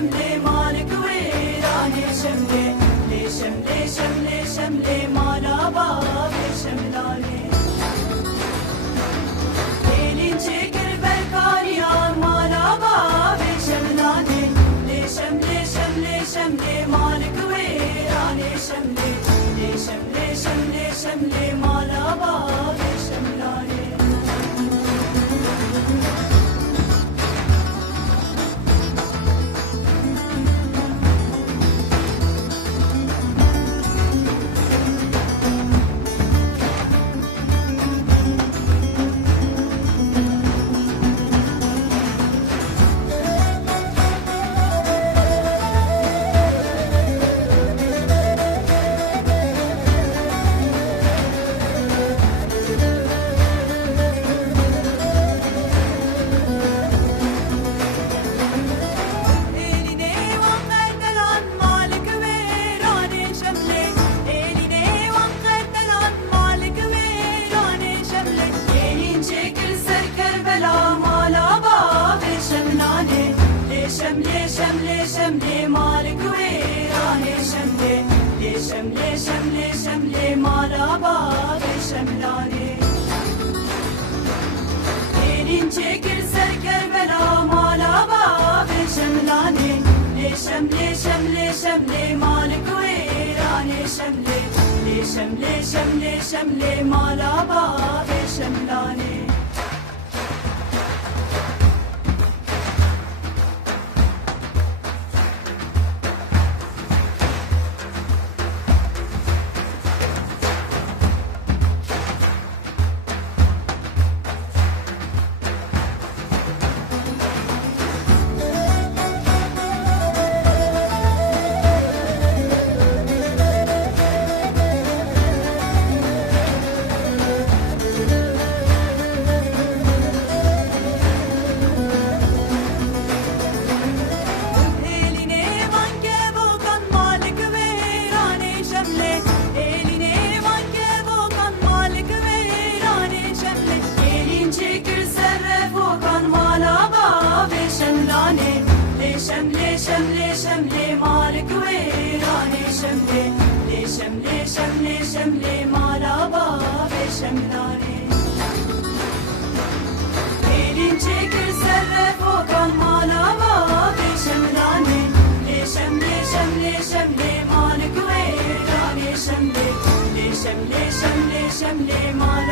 شملي مالك ويراني شملي لي شملي شملي شملي مال باب شملاني ليلين شكر بركانيان مال باب شملاني لي شملي شملي شملي مالك ويراني شملي لي شملي شملي شملي مال باب شملاني شملي شملي شملي مالك ويراني شملي لي شملي شملي شملي مال باب شملاني elin çekilse Kerbela mal bab şemlani لي شملي شملي شملي مالك ويراني شملي لي شملي شملي شملي مال باب شملاني شملي شملي شملي مالك ويراني شملي لي شملي شملي شملي مال باب شملاني elin çekilse refokan mal bab şemlani لي شملي شملي شملي مالك ويراني شملي لي شملي شملي شملي مال